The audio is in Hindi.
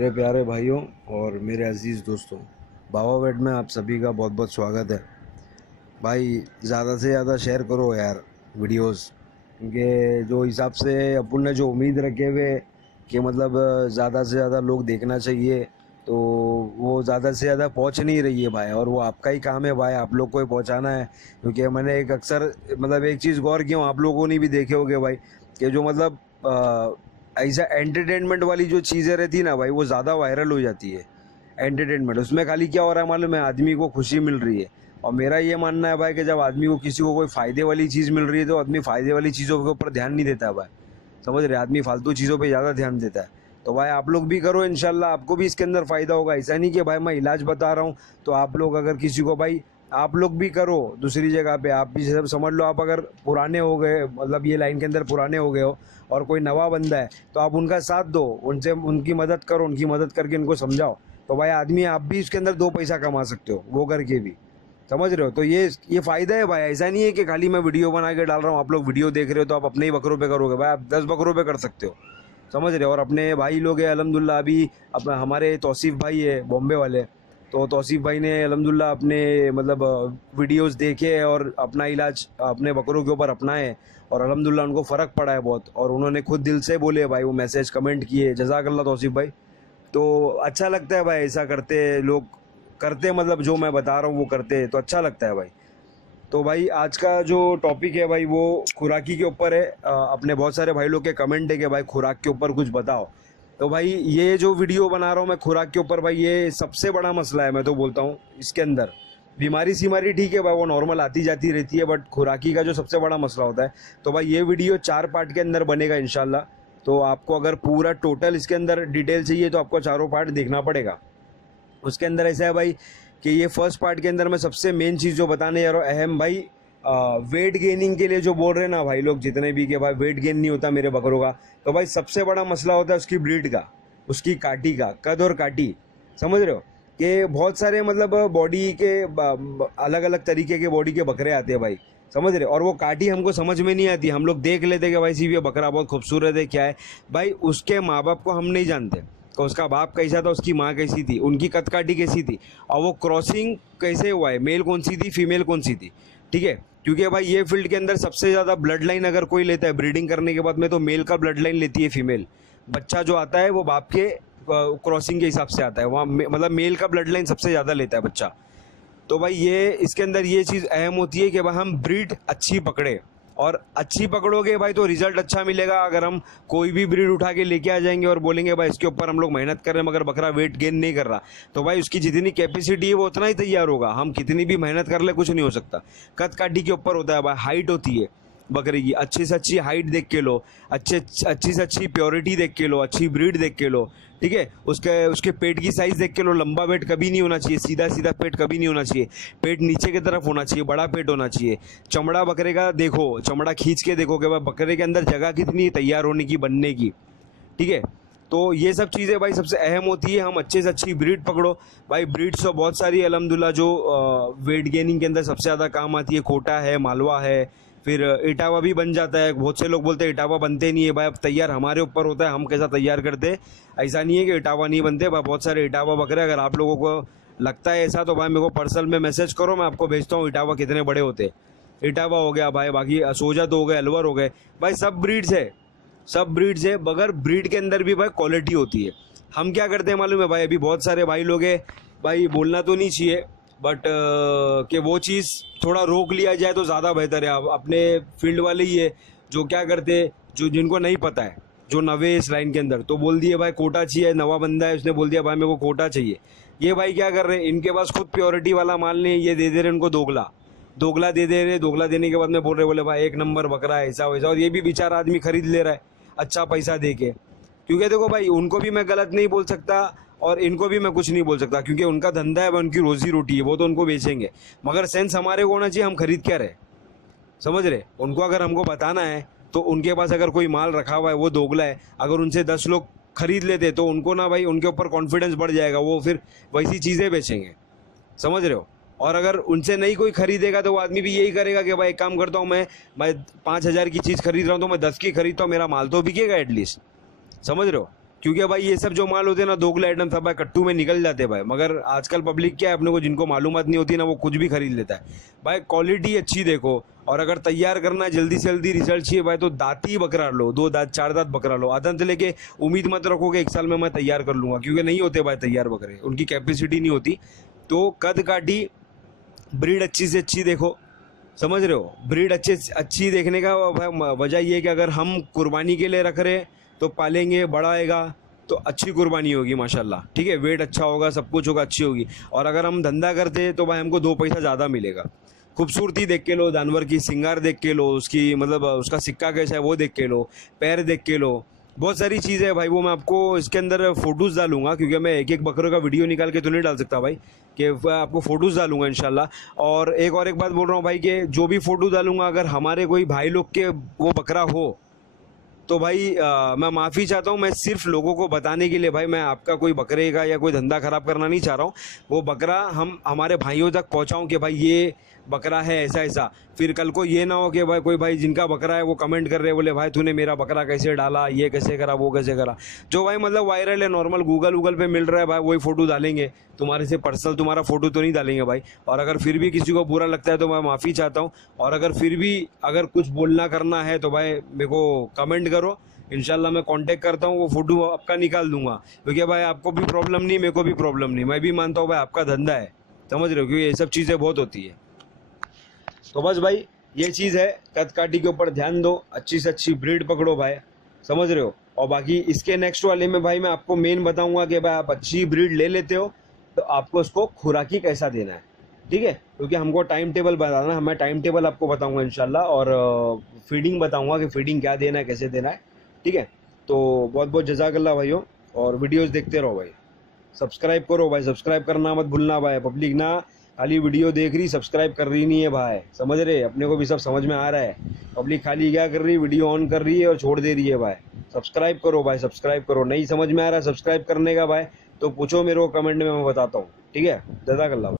मेरे प्यारे भाइयों और मेरे अज़ीज़ दोस्तों, बाबा वेड में आप सभी का बहुत बहुत स्वागत है। भाई ज़्यादा से ज़्यादा शेयर करो यार वीडियोस, क्योंकि जो हिसाब से अपन ने जो उम्मीद रखे हुए कि मतलब ज़्यादा से ज़्यादा लोग देखना चाहिए, तो वो ज़्यादा से ज़्यादा पहुंच नहीं रही है भाई। और वो आपका ही काम है भाई, आप लोग को ही पहुंचाना है। क्योंकि मैंने एक अक्सर मतलब एक चीज़ गौर की हूँ, आप लोगों ने भी देखे होंगे भाई, कि जो मतलब ऐसा एंटरटेनमेंट वाली जो चीज़ें रहती है ना भाई, वो ज़्यादा वायरल हो जाती है। एंटरटेनमेंट उसमें खाली क्या हो रहा है मालूम है, आदमी को खुशी मिल रही है। और मेरा ये मानना है भाई कि जब आदमी को किसी को कोई फ़ायदे वाली चीज़ मिल रही है तो आदमी फ़ायदे वाली चीज़ों के ऊपर ध्यान नहीं देता है भाई। समझ रहे, आदमी फालतू चीज़ों पे ज़्यादा ध्यान देता है। तो भाई आप लोग भी करो, इंशाल्लाह आपको भी इसके अंदर फ़ायदा होगा। ऐसा नहीं कि भाई मैं इलाज बता रहा हूँ तो आप लोग अगर किसी को भाई, आप लोग भी करो दूसरी जगह पे। आप भी सब समझ लो, आप अगर पुराने हो गए, मतलब ये लाइन के अंदर पुराने हो गए हो और कोई नवा बंदा है, तो आप उनका साथ दो, उनसे उनकी मदद करो, उनकी मदद करके उनको समझाओ। तो भाई आदमी आप भी इसके अंदर 2 पैसा कमा सकते हो वो करके भी। समझ रहे हो, तो ये फ़ायदा है भाई। ऐसा नहीं है कि खाली मैं वीडियो बना के डाल रहा हूँ, आप लोग वीडियो देख रहे हो तो आप अपने ही बकरों पे करोगे भाई, आप 10 बकरों पे कर सकते हो। समझ रहे हो। और अपने भाई लोग हैं अल्हम्दुलिल्लाह, अभी अपना हमारे तौसीफ़ भाई है बॉम्बे वाले, तो तौसीफ़ भाई ने अल्हम्दुलिल्लाह अपने मतलब वीडियोस देखे और अपना इलाज अपने बकरों के ऊपर अपनाए, और अल्हम्दुलिल्लाह उनको फ़र्क पड़ा है बहुत। और उन्होंने खुद दिल से बोले भाई, वो मैसेज कमेंट किए, जज़ाकल्लाह तौसीफ़ भाई। तो अच्छा लगता है भाई ऐसा करते लोग, करते मतलब जो मैं बता रहा हूँ वो करते, तो अच्छा लगता है भाई। तो भाई आज का जो टॉपिक है भाई वो खुराकी के ऊपर है। अपने बहुत सारे भाई लोग के कमेंट है कि भाई खुराक के ऊपर कुछ बताओ। तो भाई ये जो वीडियो बना रहा हूँ मैं खुराक के ऊपर भाई, ये सबसे बड़ा मसला है। मैं तो बोलता हूँ इसके अंदर बीमारी सीमारी ठीक है भाई, वो नॉर्मल आती जाती रहती है, बट खुराकी का जो सबसे बड़ा मसला होता है। तो भाई ये वीडियो 4 पार्ट के अंदर बनेगा इंशाल्लाह। तो आपको अगर पूरा टोटल इसके अंदर डिटेल चाहिए तो आपको चारों पार्ट देखना पड़ेगा। उसके अंदर ऐसा है भाई कि ये फर्स्ट पार्ट के अंदर मैं सबसे मेन चीज़ जो बताने जा रहा हूँ, अहम भाई, वेट गेनिंग के लिए जो बोल रहे हैं ना भाई लोग जितने भी, कि भाई वेट गेन नहीं होता मेरे बकरों का, तो भाई सबसे बड़ा मसला होता है उसकी ब्रीड का, उसकी काटी का, कद और काटी। समझ रहे हो कि बहुत सारे मतलब बॉडी के अलग अलग तरीके के बॉडी के बकरे आते हैं भाई। समझ रहे, और वो काटी हमको समझ में नहीं आती। हम लोग देख लेते कि भाई सिर्फ ये बकरा बहुत खूबसूरत है, क्या है भाई, उसके माँ बाप को हम नहीं जानते कि उसका बाप कैसा था, उसकी माँ कैसी थी, उनकी कदकाठी कैसी थी, और वो क्रॉसिंग कैसे हुआ है, मेल कौन सी थी, फीमेल कौन सी थी। ठीक है, क्योंकि भाई ये फील्ड के अंदर सबसे ज़्यादा ब्लड लाइन अगर कोई लेता है ब्रीडिंग करने के बाद में, तो मेल का ब्लड लाइन लेती है फीमेल। बच्चा जो आता है वो बाप के क्रॉसिंग के हिसाब से आता है, वहाँ मतलब मेल का ब्लड लाइन सबसे ज़्यादा लेता है बच्चा। तो भाई ये इसके अंदर ये चीज़ अहम होती है कि भाई हम ब्रीड अच्छी पकड़े, और अच्छी पकड़ोगे भाई तो रिजल्ट अच्छा मिलेगा। अगर हम कोई भी ब्रीड उठा के लेके आ जाएंगे और बोलेंगे भाई इसके ऊपर हम लोग मेहनत कर रहे हैं मगर बकरा वेट गेन नहीं कर रहा, तो भाई उसकी जितनी कैपेसिटी है वो उतना ही तैयार होगा। हम कितनी भी मेहनत कर ले कुछ नहीं हो सकता। कद काठी के ऊपर होता है भाई, हाइट होती है बकरी की, अच्छी से अच्छी हाइट देख के लो, अच्छी से अच्छी प्योरिटी देख के लो, अच्छी ब्रीड देख के लो। ठीक है, उसके उसके पेट की साइज़ देख के लो। लंबा पेट कभी नहीं होना चाहिए, सीधा सीधा पेट कभी नहीं होना चाहिए, पेट नीचे की तरफ होना चाहिए, बड़ा पेट होना चाहिए। चमड़ा बकरे का देखो, चमड़ा खींच के देखो कि भाई बकरे के अंदर जगह कितनी है तैयार होने की, बनने की। ठीक है, तो ये सब चीज़ें भाई सबसे अहम होती है। हम अच्छे से अच्छी ब्रीड पकड़ो भाई। ब्रीड्स तो बहुत सारी अल्हम्दुलिल्लाह जो वेट गेनिंग के अंदर सबसे ज़्यादा काम आती है, कोटा है, मालवा है, फिर इटावा भी बन जाता है। बहुत से लोग बोलते हैं इटावा बनते नहीं है भाई, अब तैयार हमारे ऊपर होता है, हम कैसा तैयार करते हैं। ऐसा नहीं है कि इटावा नहीं बनते भाई, बहुत सारे इटावा बकरे। अगर आप लोगों को लगता है ऐसा तो भाई मेरे को पर्सनल में मैसेज करो, मैं आपको भेजता हूँ इटावा कितने बड़े होते हैं। इटावा हो गया भाई, बाकी सोजा हो गए, अलवर हो गए भाई, सब ब्रीड्स है, सब ब्रीड्स है। मगर ब्रीड के अंदर भी भाई क्वालिटी होती है। हम क्या करते हैं मालूम है भाई, अभी बहुत सारे भाई लोग हैं भाई, बोलना तो नहीं चाहिए बट कि वो चीज़ थोड़ा रोक लिया जाए तो ज़्यादा बेहतर है। अब अपने फील्ड वाले ही है जो क्या करते, जो जिनको नहीं पता है, जो नवे इस लाइन के अंदर, तो बोल दिए भाई कोटा चाहिए। नवा बंदा है, उसने बोल दिया भाई मेरे को कोटा चाहिए। ये भाई क्या कर रहे हैं, इनके पास खुद प्योरिटी वाला माल नहीं है, ये दे दे रहे उनको दोगला, दोगला दे दे रहे। दोगला देने के बाद में बोल रहे, बोले भाई 1 नंबर बकरा है, ऐसा वैसा, और ये भी बेचारा आदमी खरीद ले रहा है अच्छा पैसा दे के। क्योंकि देखो भाई उनको भी मैं गलत नहीं बोल सकता और इनको भी मैं कुछ नहीं बोल सकता, क्योंकि उनका धंधा है, उनकी रोजी रोटी है, वो तो उनको बेचेंगे। मगर सेंस हमारे को होना चाहिए, हम खरीद क्या रहे। समझ रहे, उनको अगर हमको बताना है तो उनके पास अगर कोई माल रखा हुआ है वो दोगला है, अगर उनसे 10 लोग खरीद लेते तो उनको ना भाई उनके ऊपर कॉन्फिडेंस बढ़ जाएगा, वो फिर वैसी चीज़ें बेचेंगे। समझ रहे हो। और अगर उनसे नहीं कोई खरीदेगा तो वो आदमी भी यही करेगा कि भाई एक काम करता हूँ, मैं 5,000 की चीज़ खरीद रहा हूँ तो मैं 10 की खरीदता हूँ, मेरा माल तो बिकेगा एटलीस्ट। समझ रहे हो। क्योंकि भाई ये सब जो माल होते हैं ना, दोगले आइटम सब भाई कट्टू में निकल जाते हैं भाई। मगर आजकल पब्लिक क्या है, अपने को जिनको मालूमात नहीं होती ना, वो कुछ भी खरीद लेता है भाई। क्वालिटी अच्छी देखो, और अगर तैयार करना है जल्दी से जल्दी रिजल्ट चाहिए भाई, तो दाती बकरा लो, 2 दांत 4 दांत बकरा लो। आदत लेके उम्मीद मत रखो कि 1 साल में मैं तैयार कर लूँगा, क्योंकि नहीं होते भाई तैयार बकरे, उनकी कैपेसिटी नहीं होती। तो कद काटी ब्रीड अच्छी से अच्छी देखो, समझ रहे हो। ब्रीड अच्छी देखने का वजह ये है कि अगर हम कुर्बानी के लिए रख रहे हैं तो पालेंगे, बड़ा आएगा तो अच्छी कुर्बानी होगी माशाल्लाह, ठीक है। वेट अच्छा होगा, सब कुछ होगा, अच्छी होगी। और अगर हम धंधा करते हैं तो भाई हमको 2 पैसा ज़्यादा मिलेगा। खूबसूरती देख के लो, जानवर की सिंगार देख के लो, उसकी मतलब उसका सिक्का कैसा है वो देख के लो, पैर देख के लो, बहुत सारी चीज़ें है भाई। वो मैं आपको इसके अंदर फ़ोटोज़ डालूंगा, क्योंकि मैं एक एक बकरों का वीडियो निकाल के तो नहीं डाल सकता भाई, कि आपको फ़ोटोज़ डालूंगा इंशाल्लाह। और एक बात बोल रहा हूँ भाई, कि जो भी फ़ोटो डालूंगा, अगर हमारे कोई भाई लोग के वो बकरा हो तो भाई मैं माफ़ी चाहता हूँ। मैं सिर्फ लोगों को बताने के लिए भाई, मैं आपका कोई बकरे का या कोई धंधा ख़राब करना नहीं चाह रहा हूँ। वो बकरा हम हमारे भाइयों तक पहुँचाऊँ कि भाई ये बकरा है ऐसा ऐसा। फिर कल को ये ना हो कि भाई कोई भाई जिनका बकरा है वो कमेंट कर रहे, बोले भाई तूने मेरा बकरा कैसे डाला, ये कैसे करा, वो कैसे करा। जो भाई मतलब वायरल है, नॉर्मल गूगल पे मिल रहा है भाई, वही फ़ोटो डालेंगे, तुम्हारे से पर्सनल तुम्हारा फ़ोटो तो नहीं डालेंगे भाई। और अगर फिर भी किसी को बुरा लगता है तो मैं माफ़ी चाहता हूँ। और अगर फिर भी अगर कुछ बोलना करना है तो भाई मेरे को कमेंट करो, इंशाल्लाह मैं कांटेक्ट करता हूँ, वो फ़ोटो आपका निकाल दूंगा। क्योंकि भाई आपको भी प्रॉब्लम नहीं, मेरे को भी प्रॉब्लम नहीं, मैं भी मानता हूँ भाई आपका धंधा है, समझ रहे हो, क्योंकि ये सब चीज़ें बहुत होती है। तो बस भाई ये चीज़ है, कद काटी के ऊपर ध्यान दो, अच्छी से अच्छी ब्रीड पकड़ो भाई, समझ रहे हो। और बाकी इसके नेक्स्ट वाले में भाई मैं आपको मेन बताऊंगा कि भाई आप अच्छी ब्रीड ले लेते हो तो आपको उसको खुराकी कैसा देना है, ठीक है। क्योंकि हमको टाइम टेबल बताना है, मैं टाइम टेबल आपको बताऊंगा इंशाल्लाह, और फीडिंग बताऊंगा कि फीडिंग क्या देना है, कैसे देना है, ठीक है। तो बहुत बहुत जज़ाकल्लाह भाइयों, और वीडियोस देखते रहो भाई, सब्सक्राइब करो भाई, सब्सक्राइब करना मत भूलना भाई। पब्लिक ना खाली वीडियो देख रही, सब्सक्राइब कर रही नहीं है भाई, समझ रहे, अपने को भी सब समझ में आ रहा है। पब्लिक खाली क्या कर रही, वीडियो ऑन कर रही है और छोड़ दे रही है भाई। सब्सक्राइब करो भाई, सब्सक्राइब करो। नहीं समझ में आ रहा है सब्सक्राइब करने का भाई, तो पूछो मेरे को कमेंट में, मैं बताता हूँ, ठीक है। जज़ाकल्लाह।